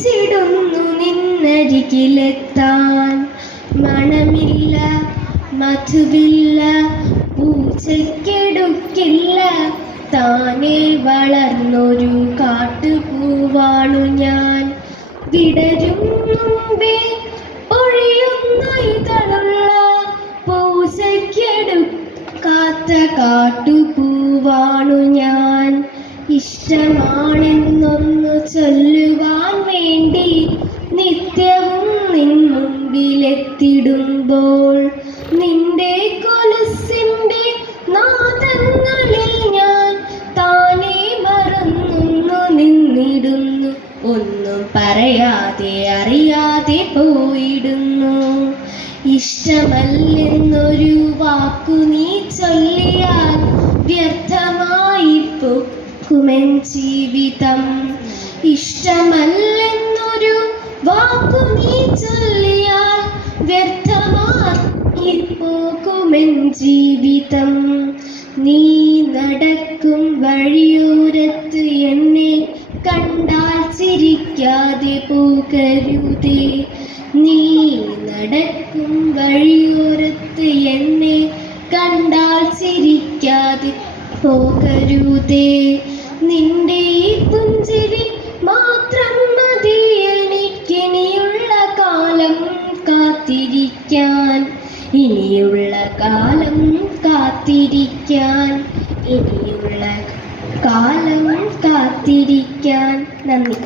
കൊതിച്ചിടുന്നു നിന്നരികിലെത്താൻ. മണമില്ല, മധുവില്ല, പൂച്ചയ്ക്കെടുക്കില്ല, താനേ വളർന്നൊരു കാട്ടുപൂവാണു ഞാൻ. വിടരും മുമ്പേ പൊഴിയുന്ന ഇതളുള്ള പൂച്ചയ്ക്കെടുക്കാത്ത കാട്ടുപൂവാണു ഞാൻ. ഇഷ്ടമാണെന്നൊന്നു ചൊല്ലുവാൻ വേണ്ടി നിത്യവും നിൻ മുമ്പിലെത്തിടുമ്പോൾ നിന്റെ കൊലുസിൻ്റെ നാദങ്ങളിൽ ഞാൻ താനേ മറന്നു നിന്നിടുന്നു. ഒന്നും പറയാതെ അറിയാതെ പോയിടുന്നു. ഇഷ്ടമല്ലെന്നൊരു വാക്കു നീ ചൊല്ലിയാൽ വ്യർത്ഥമായി പോകുമെൻ ജീവിതം. ഇഷ്ടമല്ലെന്നൊരു വാക്കു നീ ചൊല്ലിയാൽ വ്യർത്ഥമായി പോകുമെൻ ജീവിതം. നീ നടക്കും വഴിയോരത്ത് എന്നെ കണ്ടാൽ ചിരിക്കാതെ പോകരുതേ. നീ നടക്കും വഴിയോരത്ത് എന്നെ കണ്ടാൽ ചിരിക്കാതെ പോകരുതേ. നിന്റെ ഈ പുഞ്ചിരി മാത്രം മതി എനിക്കിനിയുള്ള കാലം കാത്തിരിക്കാൻ. ഇനിയുള്ള കാലം കാത്തിരിക്കാൻ, ഇനിയുള്ള കാലം കാത്തിരിക്കാൻ. നന്ദി.